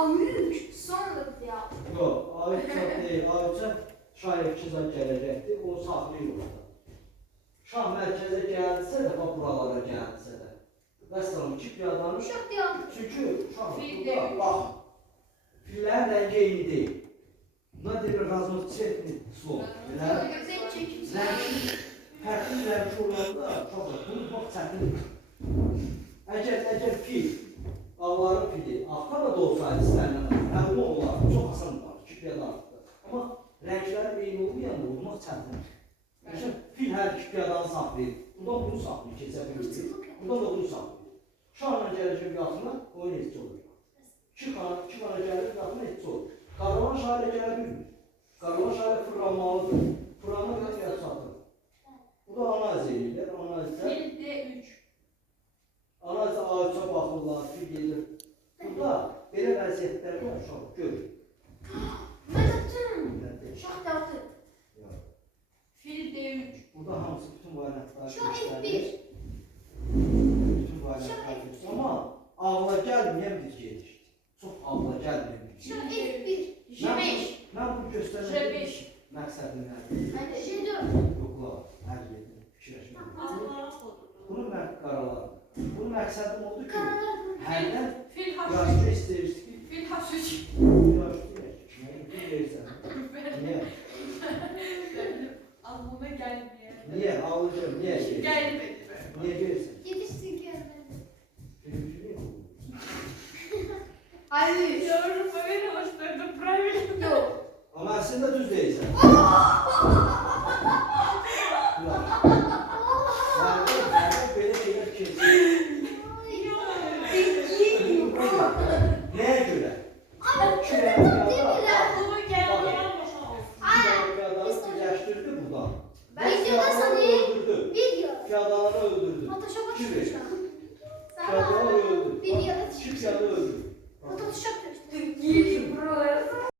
A3 sonradır ya. Yox, A3 deyil, A3 şah F2 gələcəkdir, o saxlayır orada. Şah mərkəzə gəldisə də, buralara gəldisə də. Vəssalam, iki piyadanın... Uşaq deyil. Çünki şah burada, bax, fillərin rəngi eyni deyil. Buna deyir, raznotsvetli slov. Rəngi, fərqli rəngi olanda çox da, bunu bax çətindir. Əgər fil, ağların fili, Afqada da olsaydı istənilən, məlumu olar, çox asan var, iki piyada artıqdır. Amma rənglərin eyni olmayanda olmaq çətindir. Fil hər iki piyadanı saxlayır. Buradan bunu saxlayır, keçə bilir. Buradan da bunu saxlayır. Şahla gələcək yaxına, oyun heç olur. İki xana gəlir, yaxına heç olur. Qarvan şah ilə gələ bilmir. Qarvan şah ilə fırlanmalıdır. Fırlanma qədər gəlib satır. Bu da analiz edirlər, analizdə... Fil D3. Analizdə A3'ə baxırlar, fil gedir. Burada belə vəziyyətlərdə uşaq görür. Mən atım. Şah dağıtır. Fil D3. Burada hamısı bütün variantlar Şah göstərir. F1. Bütün variantlar göstərir. Amma ağla gəlməyən bir gedir. Çox ağla gəlməyən bir gedir. Şah F1. J5. Mən bu göstərmədə məqsədim nədir? J4. Yoxlar, hər yerdə fikirləşmək. Bunu mən qaralarım. Bunun məqsədim oldu ki, hərdən Fil H3. yaşlı istəyirsin ki, Fil H3. yaşlı versən. Niyə? Anlamına gelmiyor. Niyə? Ağlayacağım, niyə? Gelmedi. Niyə versən? Yetişsin gelmedi. Hayır. Yavrum bana hoşlandı. Правильно. Yok. Amma əslində düz deyirsən. Hərdən belə şeylər keçir. Nəyə görə? Aklıma geldi ama. Birləşdirdi buradan. Videoda sanayım. Öldürdü. Video. Piyadaları öldürdü. Photoshop'a Kimi? çıkmışlar. Piyadaları öldürdü. Videoda İki piyada öldürdü.